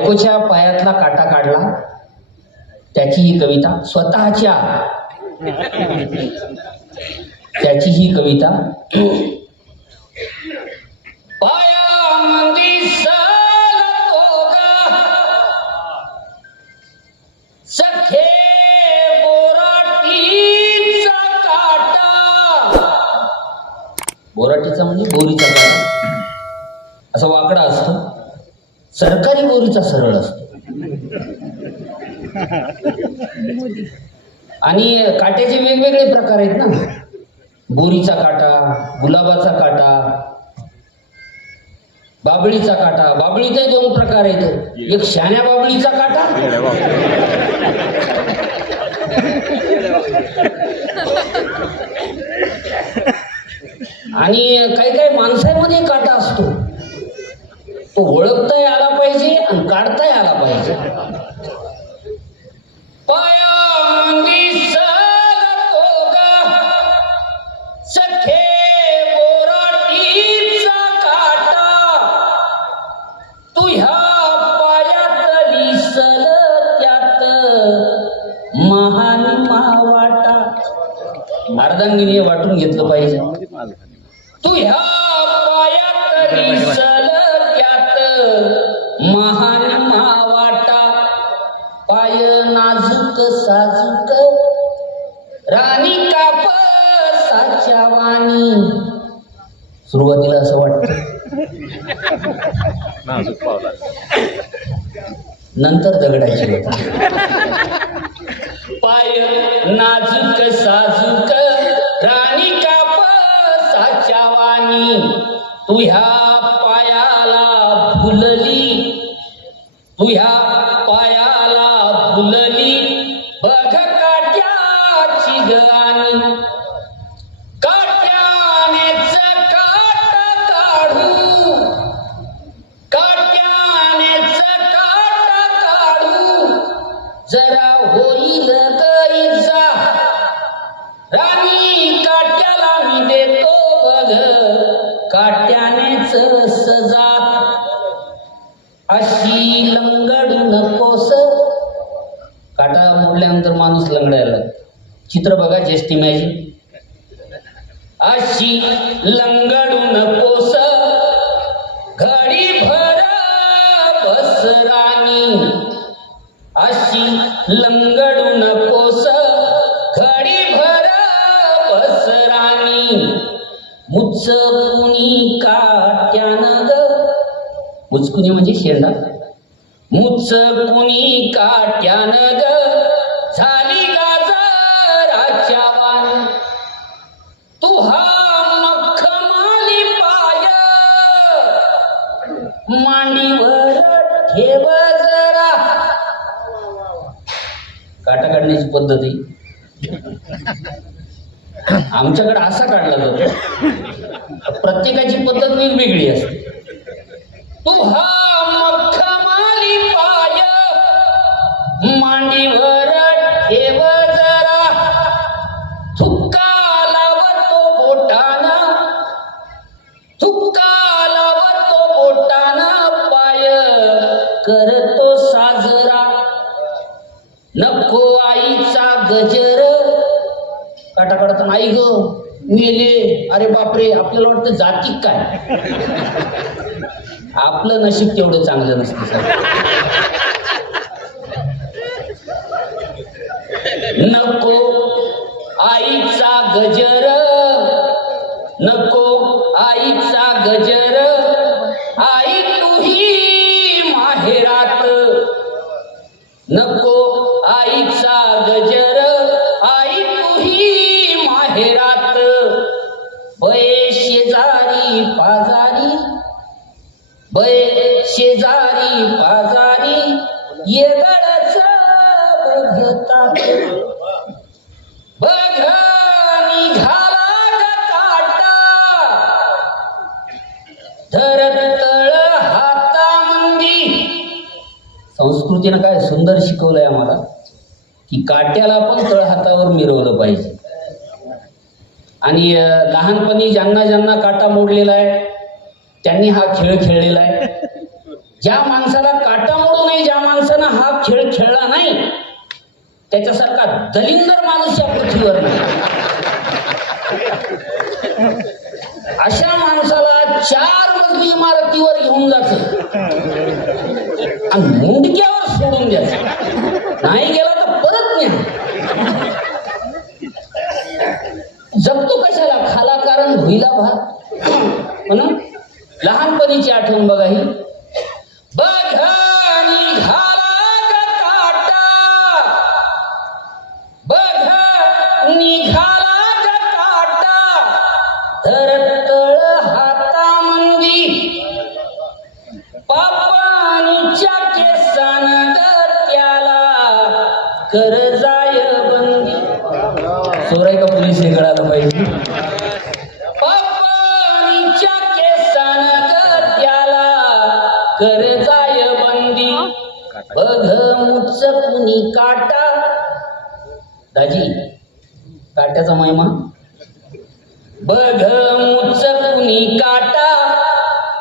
बायकोच्या पायातला काटा काढला, त्याची ही कविता. स्वतःच्या त्याची ही कविता. पायामंदी सलतोगा सखे बोराटीचा काटा. बोराटीचा म्हणजे बोरीचा काटा. असा वाकडा असतो. सरकारी बोरीचा सरळ असतो. आणि काट्याचे वेगवेगळे प्रकार आहेत ना. बोरीचा काटा, गुलाबाचा काटा, बाबळीचा काटा. बाबळीचे दोन प्रकार आहेत. एक शाण्या बाबळीचा काटा आणि काही काही माणसामध्ये काटा असतो. तो ओळखताही आला पाहिजे आणि काढताही आला पाहिजे. पायामंदी सलतोगा सखे बोराटीचा काटा. तुह्या पायातली सलत्यात महान मावाटा. अर्धांगिनी वाटून घेतलं पाहिजे. तुह्या पायातली सलत्यात महान मावाटा. पाय नाजूक साजूक राणी कापसाच्या वाणी. सुरुवातीला असं वाटतं, नाजूक पावला, नंतर दगडाची होता. पाय नाजूक साजूक राणी कापसाच्या वाणी. तुह्या पायाला फुलली, तुह्या पायाला फुलली बघ काट्याची गाणी. काट्यानेच काट काढू, काट्यानेच काट काढू जरा होईल गैजा. राणी काट्याला मी देतो बघ काट्यानेच सजा. अशी लंगडू नकोस. काटा मोडल्यानंतर माणूस लंगडायला. चित्र बघा, जस्ट इमॅजिन. अशी लंगडू नकोस घडी भर बस राणी. अशी लंगडू नकोस घडी भर बस राणी. मुचकुनी काट्यानं ग. मुचकुनी म्हणजे शेंडा. मुचकुनी काट्यानं ग झाली गाजराच्या वाणी. तुहा मखमाली पाय मांडीवर ठेव जरा. काटा काढण्याची पद्धत आहे. आमच्याकडे असा काढला जातो. प्रत्येकाची पद्धत वेगवेगळी असते. तुहा मखमाली पाय मांडीवर ठेव जरा. थुक्का लावतो बोटाना, थुक्का लावतो बोटाना पाय करतो साजरा. नको आईचा गजर. काटा काढताना आई ग मेले, अरे बापरे. आपल्याला वाटतं जाती काय. आपलं नशीब तेवढं चांगलं नसतं. नको आईचा गजर, नको आईचा गजर. आई तुही माहेरात. नको आईचा गजर, आई तुही माहेरात. बये शेजारी पाजारी, बये शेजारी पाजारी येगळच बघतात. बघ निघाला काटा धर तळ हातामंदी. संस्कृतीनं काय सुंदर शिकवलंय आम्हाला की काट्याला पण तळ हातावर मिरवलं पाहिजे. आणि लहानपणी ज्यांना ज्यांना काटा मोडलेला आहे त्यांनी हा खेळ खेळलेला आहे. ज्या माणसाला काटा मोडू नाही त्याच्यासारखा दलिंदर माणूस या पृथ्वीवर नाही. अशा माणसाला 4 मजली इमारतीवर घेऊन जायचं आणि मुंडक्यावर सोडून द्यायचं. नाही गेला तर परत न्या. जगतो कशाला? खाला कारण भुईला भात. म्हणून लहानपणीची आठवण बघा ही. बघा निघाला काटा, बघा निघाला काटा, धरतळ हातामंदी, पापानीच्या केसान त्याला कर जाय बंदी. सोराय का पोलीस हे कळायला पाहिजे. पापानीच्या केसान त्याला कर जाय बंदी, बघ मुचकुनी काटा. दाजी काट्याचा महिमा. बघ मुचकुनी काटा,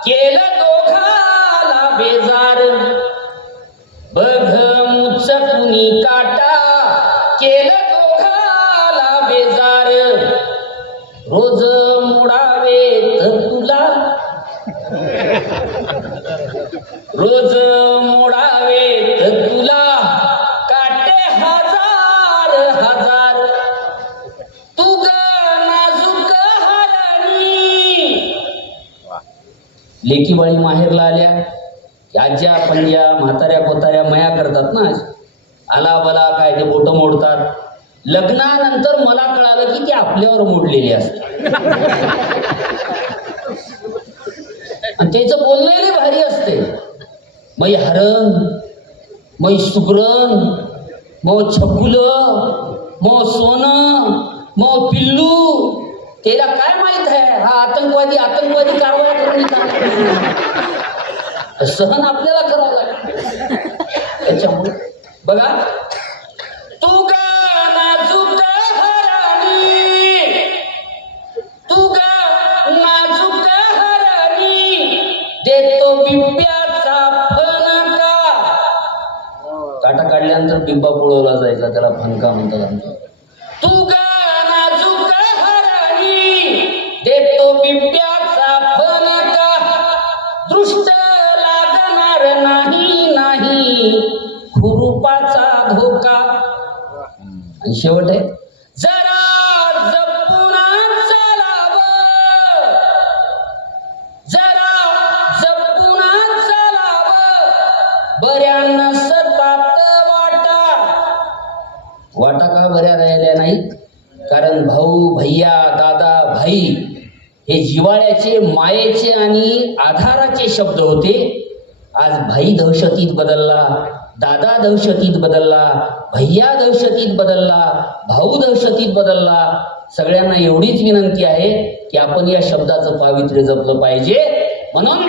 केलं दोघाला बेजार. बघ मुचकुनी काटा, केलं दोघाला बेजार. रोज मोडावेत तुला, रोज मोडावेत तुला काटे हजार हजार. तू ग नाजूक हरणी. लेकी बाळी माहेरला आल्या की आज्या पंड्या म्हाताऱ्या कोताऱ्या मया करतात ना. आला बला काय ते बोटं मोडतात. लग्नानंतर मला कळालं की ते आपल्यावर मोडलेले असतात. आणि त्याचं बोलणं भारी असते. मै हरण, मै सुगरण, मो छकुल, मो सोनं, मो पिल्लू. त्याला काय माहित आहे हा आतंकवादी कारवाया करून सहन आपल्याला करावं लागेल. त्याच्यामुळे बघा, तू गा नाजूक हरणी, तू गा नाजूक हरणी, देतो बिब्याचा फणका. काटा काढल्यानंतर बिब्बा पुळवला जायचा, त्याला फणका म्हणतात आमचं. तू गा नाजूक हरणी, देतो बिब्याचा फणका. दृष्ट लागणार नाही नाही, खुरुपाचा धोका. आणि शेवट आहे, जरा जपून चालावं, जरा जपून चालावं, बऱ्या नसतात वाटा. वाटा का बऱ्या राहिल्या नाहीत? कारण भाऊ, भैया, दादा, भाई हे जिव्हाळ्याचे, मायेचे आणि आधाराचे शब्द होते. आज भाई दहशतीत बदलला, दादा दहशतीत बदलला, भैया दहशतीत बदलला, भाऊ दहशतीत बदलला. सगळ्यांना एवढीच विनंती आहे की आपण या शब्दाचं पावित्र्य जपलं पाहिजे. म्हणून